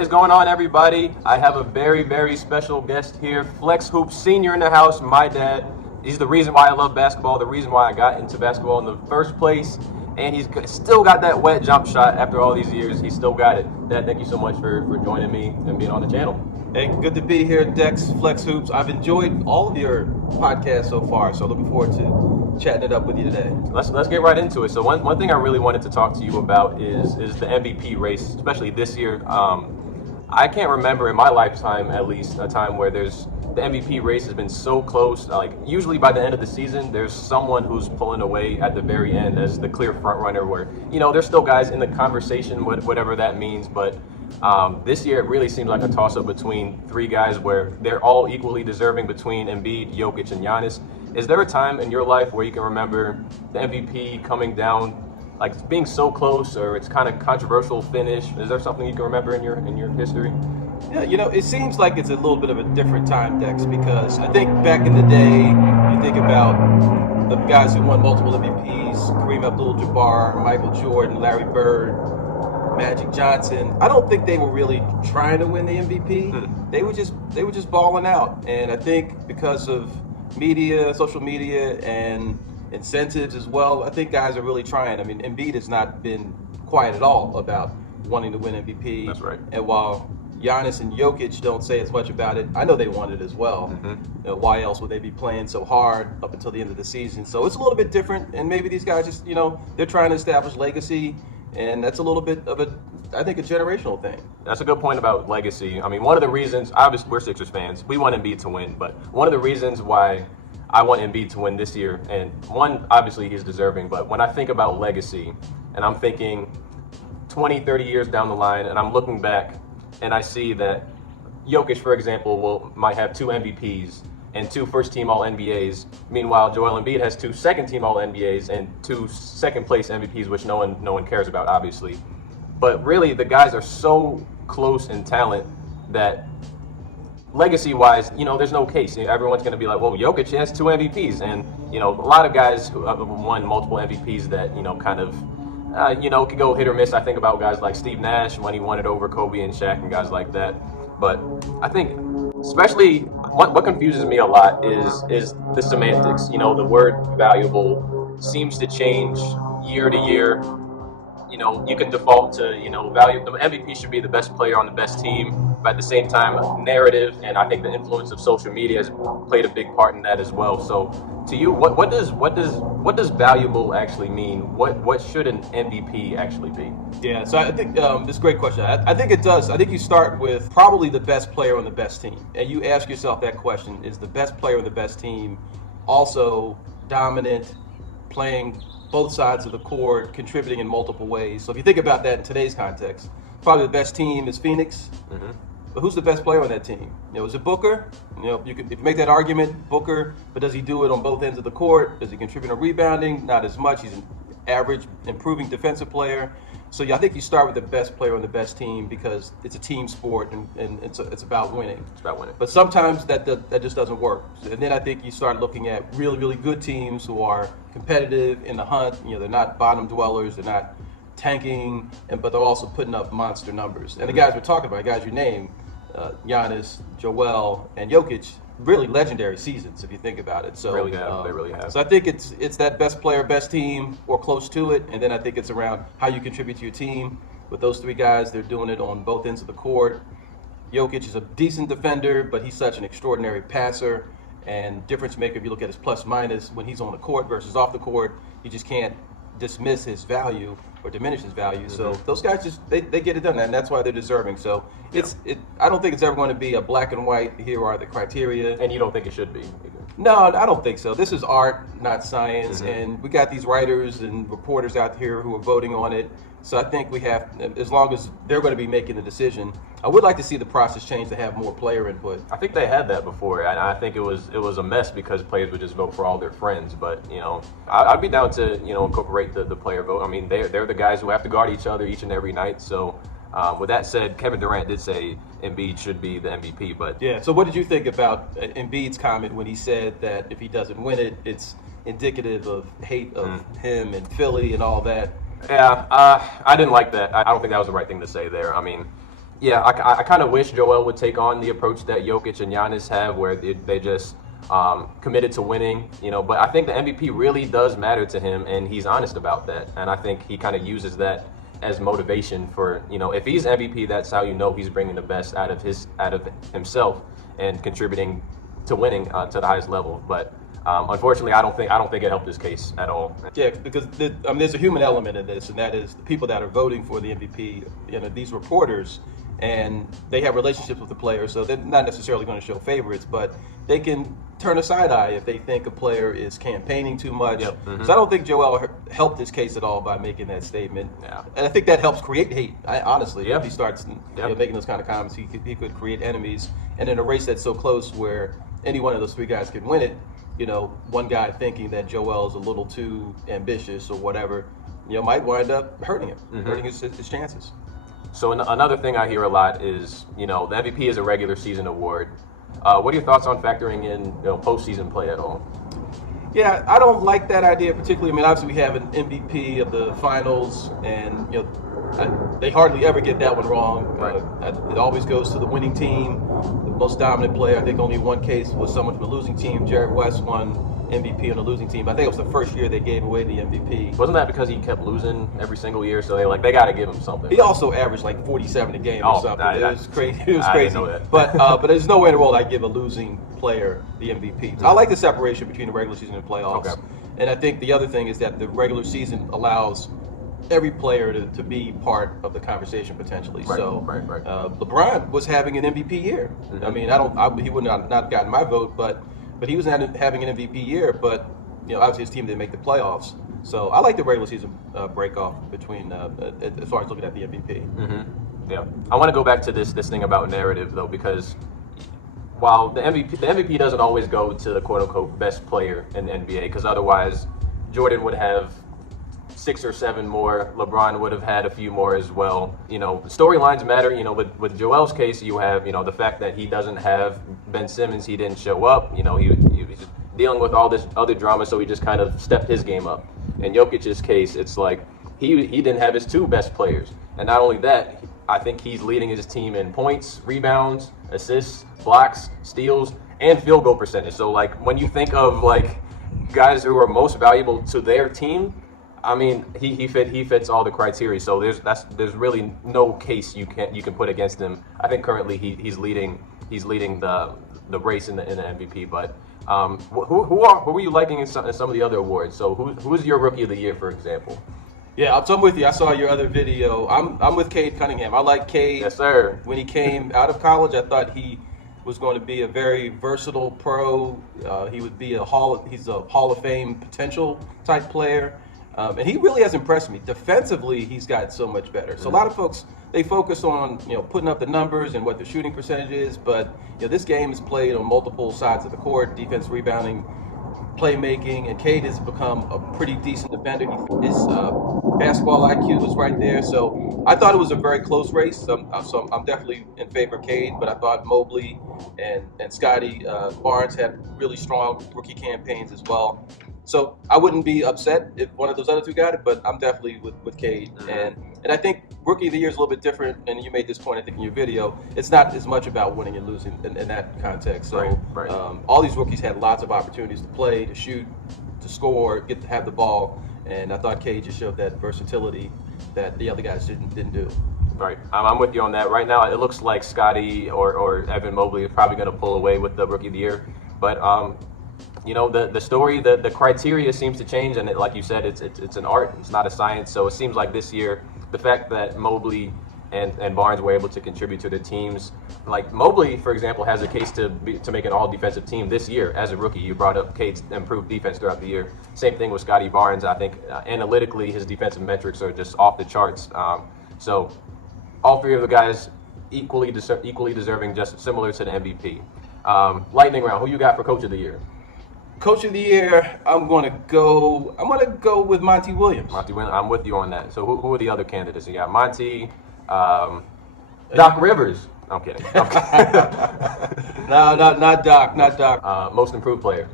What is going on, everybody? I have a very, very special guest here, Flex Hoops Senior in the house, my dad. He's the reason why I love basketball, the reason why I got into basketball in the first place, and he's still got that wet jump shot after all these years. He's still got it. Dad, thank you so much for joining me and being on the channel. Hey, good to be here, Dex, Flex Hoops. I've enjoyed all of your podcasts so far, so looking forward to chatting it up with you today. Let's get right into it. So one thing I really wanted to talk to you about is the MVP race, especially this year. I can't remember in my lifetime, at least, a time where the MVP race has been so close. Like, usually by the end of the season, there's someone who's pulling away at the very end as the clear front runner, where, there's still guys in the conversation, whatever that means. But this year, it really seems like a toss-up between three guys where they're all equally deserving between Embiid, Jokic, and Giannis. Is there a time in your life where you can remember the MVP coming down, like being so close, or it's kind of controversial finish? Is there something you can remember in your history? Yeah, it seems like it's a little bit of a different time, Dex, because I think back in the day, you think about the guys who won multiple MVPs, Kareem Abdul-Jabbar, Michael Jordan, Larry Bird, Magic Johnson. I don't think they were really trying to win the MVP. They were just balling out, and I think because of media, social media, and incentives as well, I think guys are really trying. I mean, Embiid has not been quiet at all about wanting to win MVP. That's right. And while Giannis and Jokic don't say as much about it, I know they want it as well. Why else would they be playing so hard up until the end of the season? So it's a little bit different, and maybe these guys just, they're trying to establish legacy, and that's a little bit of I think a generational thing. That's a good point about legacy. I mean, one of the reasons, obviously we're Sixers fans, we want Embiid to win, but one of the reasons why I want Embiid to win this year, and one, obviously he's deserving, but when I think about legacy, and I'm thinking 20, 30 years down the line, and I'm looking back, and I see that Jokic, for example, might have 2 MVPs and 2 first-team All-NBAs. Meanwhile, Joel Embiid has 2 second-team All-NBAs and 2 second-place MVPs, which no one cares about, obviously. But really, the guys are so close in talent that legacy-wise, there's no case. Everyone's going to be like, well, Jokic has 2 MVPs. And, a lot of guys who have won multiple MVPs that, kind of, could go hit or miss. I think about guys like Steve Nash when he won it over Kobe and Shaq and guys like that. But I think, especially, what confuses me a lot is the semantics. The word valuable seems to change year to year. You can default to, value. The MVP should be the best player on the best team, but at the same time, narrative, and I think the influence of social media has played a big part in that as well. So, to you, what does valuable actually mean? What should an MVP actually be? Yeah, so I think this is a great question. I think it does. I think you start with probably the best player on the best team, and you ask yourself that question: is the best player on the best team also dominant, playing both sides of the court, contributing in multiple ways? So if you think about that in today's context, probably the best team is Phoenix. But who's the best player on that team? Is it Booker? You can make that argument, Booker, but does he do it on both ends of the court? Does he contribute on rebounding? Not as much. He's an average, improving defensive player. So I think you start with the best player on the best team because it's a team sport and it's about winning. It's about winning. But sometimes that just doesn't work. And then I think you start looking at really, really good teams who are competitive in the hunt. They're not bottom dwellers. They're not tanking, but they're also putting up monster numbers. And the guys we're talking about, guys you named, Giannis, Joel, and Jokic, really legendary seasons if you think about it. So they really have. So I think it's that best player, best team, or close to it, and then I think it's around how you contribute to your team. With those 3 guys, they're doing it on both ends of the court. Jokic is a decent defender, but he's such an extraordinary passer and difference maker. If you look at his plus minus when he's on the court versus off the court, you just can't dismiss his value or diminish his value. So those guys just they get it done, and that's why they're deserving. So I don't think it's ever going to be a black and white, here are the criteria. And you don't think it should be? No, I don't think so. This is art, not science, and we got these writers and reporters out here who are voting on it. So I think we have, as long as they're going to be making the decision, I would like to see the process change to have more player input. I think they had that before, and I think it was a mess because players would just vote for all their friends. But I'd be down to incorporate the player vote. I mean, they're the guys who have to guard each other each and every night. So with that said, Kevin Durant did say Embiid should be the MVP. But yeah. So what did you think about Embiid's comment when he said that if he doesn't win it, it's indicative of hate of him and Philly and all that? Yeah, I didn't like that. I don't think that was the right thing to say there. I mean, Yeah, I kind of wish Joel would take on the approach that Jokic and Giannis have, where they just committed to winning, But I think the MVP really does matter to him, and he's honest about that. And I think he kind of uses that as motivation for, if he's MVP, that's how he's bringing the best out of himself and contributing to winning to the highest level. But unfortunately, I don't think it helped his case at all. Yeah, because there's a human element in this, and that is the people that are voting for the MVP. These reporters, and they have relationships with the players, so they're not necessarily going to show favorites, but they can turn a side eye if they think a player is campaigning too much. Yep. Mm-hmm. So I don't think Joel helped his case at all by making that statement. Yeah. And I think that helps create hate. Honestly, Yep. if he starts Yep. making those kind of comments, he could create enemies. And in a race that's so close where any one of those three guys could win it, one guy thinking that Joel is a little too ambitious or whatever, might wind up hurting him, hurting his chances. So another thing I hear a lot is, the MVP is a regular season award. What are your thoughts on factoring in, postseason play at all? Yeah, I don't like that idea particularly. I mean, obviously we have an MVP of the finals, and they hardly ever get that one wrong. Right. It always goes to the winning team, the most dominant player. I think only one case was someone from the losing team. Jared West won MVP on the losing team. I think it was the first year they gave away the MVP. Wasn't that because he kept losing every single year? So they got to give him something. He also averaged like 47 a game or something. It was crazy. It was I crazy. didn't know that. But there's no way in the world I'd give a losing player the MVP. I like the separation between the regular season and playoffs. Okay. And I think the other thing is that the regular season allows every player to be part of the conversation potentially. Right, So right. LeBron was having an MVP year. Mm-hmm. I mean, he would not gotten my vote, but he was having an MVP year. But obviously his team didn't make the playoffs. So I like the regular season break off between as far as looking at the MVP. Mm-hmm. Yeah, I want to go back to this thing about narrative though, because while the MVP doesn't always go to the quote unquote best player in the NBA, because otherwise Jordan would have 6 or 7 more. LeBron would have had a few more as well. Storylines matter. With Joel's case, you have the fact that he doesn't have Ben Simmons. He didn't show up. He was just dealing with all this other drama, so he just kind of stepped his game up. In Jokic's case, it's like he didn't have his 2 best players, and not only that, I think he's leading his team in points, rebounds, assists, blocks, steals, and field goal percentage. So when you think of guys who are most valuable to their team, I mean, he fits all the criteria. So there's really no case you can put against him. I think currently he's leading the race in the MVP. But who are you liking in some of the other awards? So who is your rookie of the year, for example? Yeah, I'm with you. I saw your other video. I'm with Cade Cunningham. I like Cade. Yes, sir. When he came out of college, I thought he was going to be a very versatile pro. He would be he's a Hall of Fame potential type player. And he really has impressed me. Defensively, he's got so much better. So a lot of folks, they focus on putting up the numbers and what the shooting percentage is, but this game is played on multiple sides of the court: defense, rebounding, playmaking, and Cade has become a pretty decent defender. His basketball IQ is right there. So I thought it was a very close race. So I'm definitely in favor of Cade, but I thought Mobley and Scotty Barnes had really strong rookie campaigns as well. So I wouldn't be upset if one of those other 2 got it, but I'm definitely with Cade. Mm-hmm. And I think Rookie of the Year is a little bit different, and you made this point, I think, in your video. It's not as much about winning and losing in that context. So Right. All these rookies had lots of opportunities to play, to shoot, to score, get to have the ball, and I thought Cade just showed that versatility that the other guys didn't do. Right. I'm with you on that. Right now, it looks like Scotty or Evan Mobley is probably going to pull away with the Rookie of the Year. But the story, the criteria seems to change, and like you said, it's an art. It's not a science. So it seems like this year, the fact that Mobley and Barnes were able to contribute to their teams, like Mobley, for example, has a case to make an all-defensive team this year as a rookie. You brought up Cade's improved defense throughout the year. Same thing with Scotty Barnes. I think analytically, his defensive metrics are just off the charts. So all 3 of the guys equally deserving, just similar to the MVP. Lightning round. Who you got for Coach of the Year? Coach of the Year, I'm gonna go with Monty Williams. Monty Williams. I'm with you on that. So who are the other candidates? You got Monty, Doc Rivers. I'm kidding. No, not Doc. Most improved player.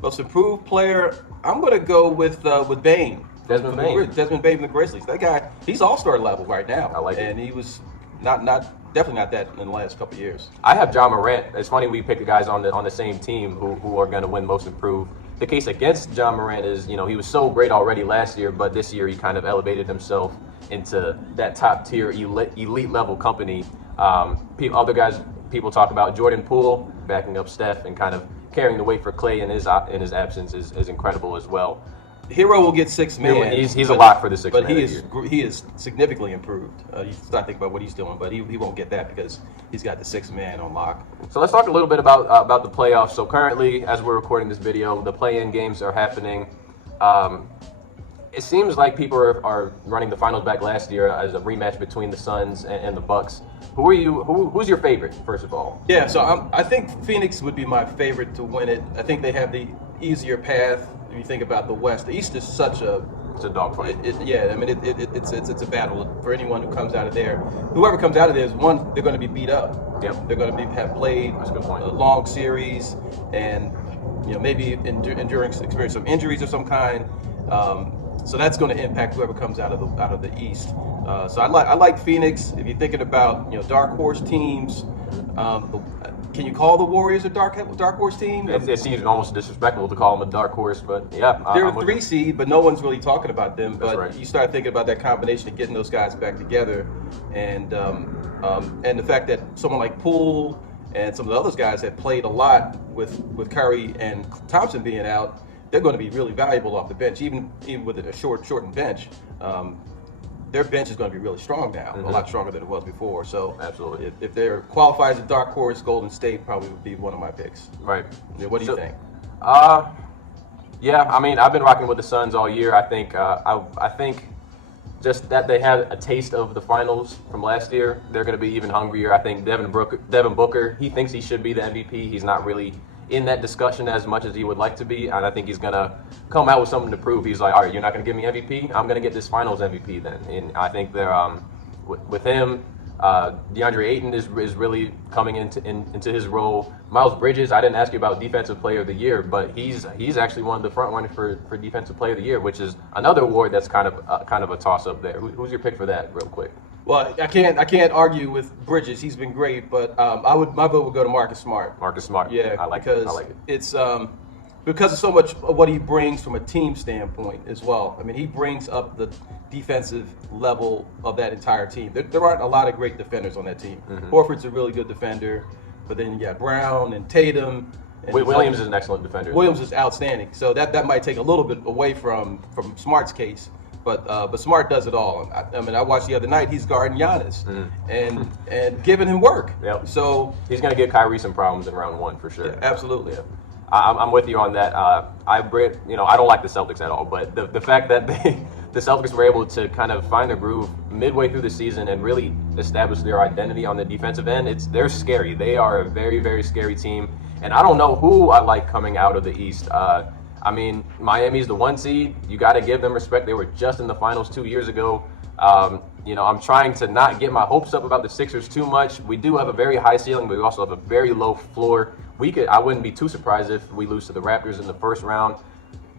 Most improved player, I'm gonna go with Bane. Desmond Bane. Desmond Bane from the Grizzlies. That guy, he's all-star level right now. I like it. And he was not definitely not that in the last couple of years. I have John Morant. It's funny we pick the guys on the same team who are going to win Most Improved. The case against John Morant is, he was so great already last year, but this year he kind of elevated himself into that top tier elite level company. Other guys people talk about, Jordan Poole backing up Steph and kind of carrying the weight for Clay in his absence is incredible as well. Hero will get 6 man. He's a lock for the 6 man. But he is significantly improved. You start thinking about what he's doing, but he won't get that because he's got the 6 man on lock. So let's talk a little bit about the playoffs. So currently, as we're recording this video, the play-in games are happening. It seems like people are running the finals back last year as a rematch between the Suns and the Bucks. Who's your favorite, first of all? Yeah, so I think Phoenix would be my favorite to win it. I think they have the easier path. If you think about the West, the East is such a dogfight. It's a battle for anyone who comes out of there. Whoever comes out of there is one, they're going to be beat up. Yep. They're going to have played That's a good point. a long series and maybe experience some injuries of some kind. So that's going to impact whoever comes out of the East. So I like Phoenix. If you're thinking about dark horse teams, can you call the Warriors a dark horse team? It seems almost disrespectful to call them a dark horse, but yeah. They're a 3 seed, but no one's really talking about them. That's But right. You start thinking about that combination of getting those guys back together, and the fact that someone like Poole and some of the other guys have played a lot with Curry and Thompson being out, they're going to be really valuable off the bench, even with a shortened bench. Their bench is going to be really strong now, a lot stronger than it was before. So Absolutely. if they're qualified as a dark horse, Golden State probably would be one of my picks. Right. Yeah, what do you think? Yeah, I mean, I've been rocking with the Suns all year. I think I think just that they had a taste of the finals from last year, they're going to be even hungrier. I think Devin Booker, he thinks he should be the MVP. He's not really in that discussion as much as he would like to be, and I think he's going to come out with something to prove. He's like, all right, you're not going to give me MVP? I'm going to get this finals MVP then. And I think they're with him, DeAndre Ayton is really coming into his role. Miles Bridges, I didn't ask you about Defensive Player of the Year, but he's actually one of the front runners for Defensive Player of the Year, which is another award that's kind of a toss up there. Who's your pick for that, real quick? Well, I can't argue with Bridges. He's been great, but my vote would go to Marcus Smart. Marcus Smart. Yeah, I like because it. It's because of so much of what he brings from a team standpoint as well. I mean, he brings up the defensive level of that entire team. There aren't a lot of great defenders on that team. Horford's a really good defender, but then you got Brown and Tatum. And Williams is an excellent defender. Williams is outstanding. So that might take a little bit away from Smart's case. But Smart does it all. I mean, I watched the other night. He's guarding Giannis and giving him work. Yep. So he's going to give Kyrie some problems in round one for sure. Yeah, absolutely. Yeah. I'm with you on that. I don't like the Celtics at all, but the fact that the Celtics were able to kind of find a groove midway through the season and really establish their identity on the defensive end, they're scary. They are a very, very scary team, and I don't know who I like coming out of the East. I mean, Miami's the 1 seed. You got to give them respect. They were just in the finals 2 years ago. I'm trying to not get my hopes up about the Sixers too much. We do have a very high ceiling, but we also have a very low floor. I wouldn't be too surprised if we lose to the Raptors in the first round.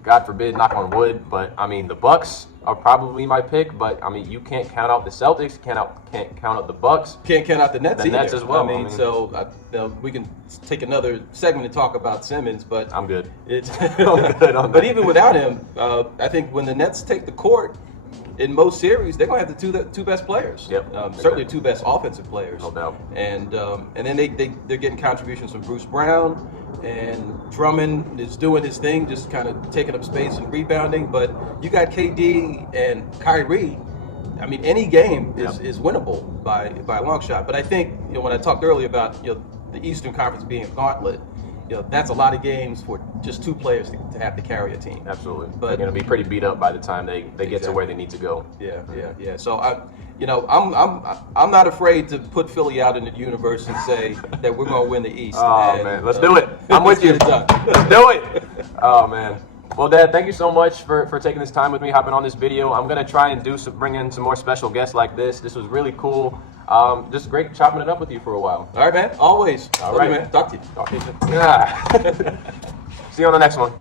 God forbid, knock on wood. But I mean, the Bucks are probably my pick. But I mean, you can't count out the Celtics. Can't count out the Bucks. Can't count out the Nets. The Nets as well. I mean, so we can take another segment and talk about Simmons. But I'm good. I'm good on that. But even without him, I think when the Nets take the court in most series, they're going to have the two best players. Yep. Certainly two best offensive players. No doubt. And then they're getting contributions from Bruce Brown, and Drummond is doing his thing, just kind of taking up space and rebounding. But you got KD and Kyrie. I mean, any game is winnable by a long shot. But I think when I talked earlier about the Eastern Conference being a gauntlet, that's a lot of games for just two players to have to carry a team. Absolutely. But they're going to be pretty beat up by the time they get to where they need to go. Yeah. So I'm not afraid to put Philly out in the universe and say that we're going to win the East. Oh man, let's do it. I'm with you. Let's get it done. Let's do it. Oh man. Well, Dad, thank you so much for taking this time with me, hopping on this video. I'm gonna try and bring in some more special guests like this. This was really cool. Just great chopping it up with you for a while. All right, man. Always. All right, man. Talk to you. Talk to you soon. See you on the next one.